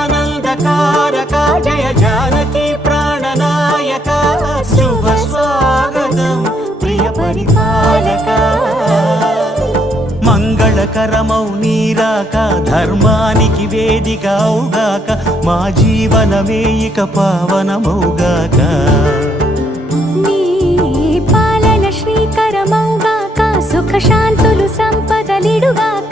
జగదానందకారక జయ జానకి ప్రాణనాయక శుభ స్వాగతం ప్రియ పరిపాలక మంగళకరమౌ నీరాక ధర్మానికి వేదిక అవుగాక మా జీవనమే ఇక పావనమౌగాక నీ పాలన శ్రీకరమౌగాక సుఖ శాంతులు సంపదలిడుగాక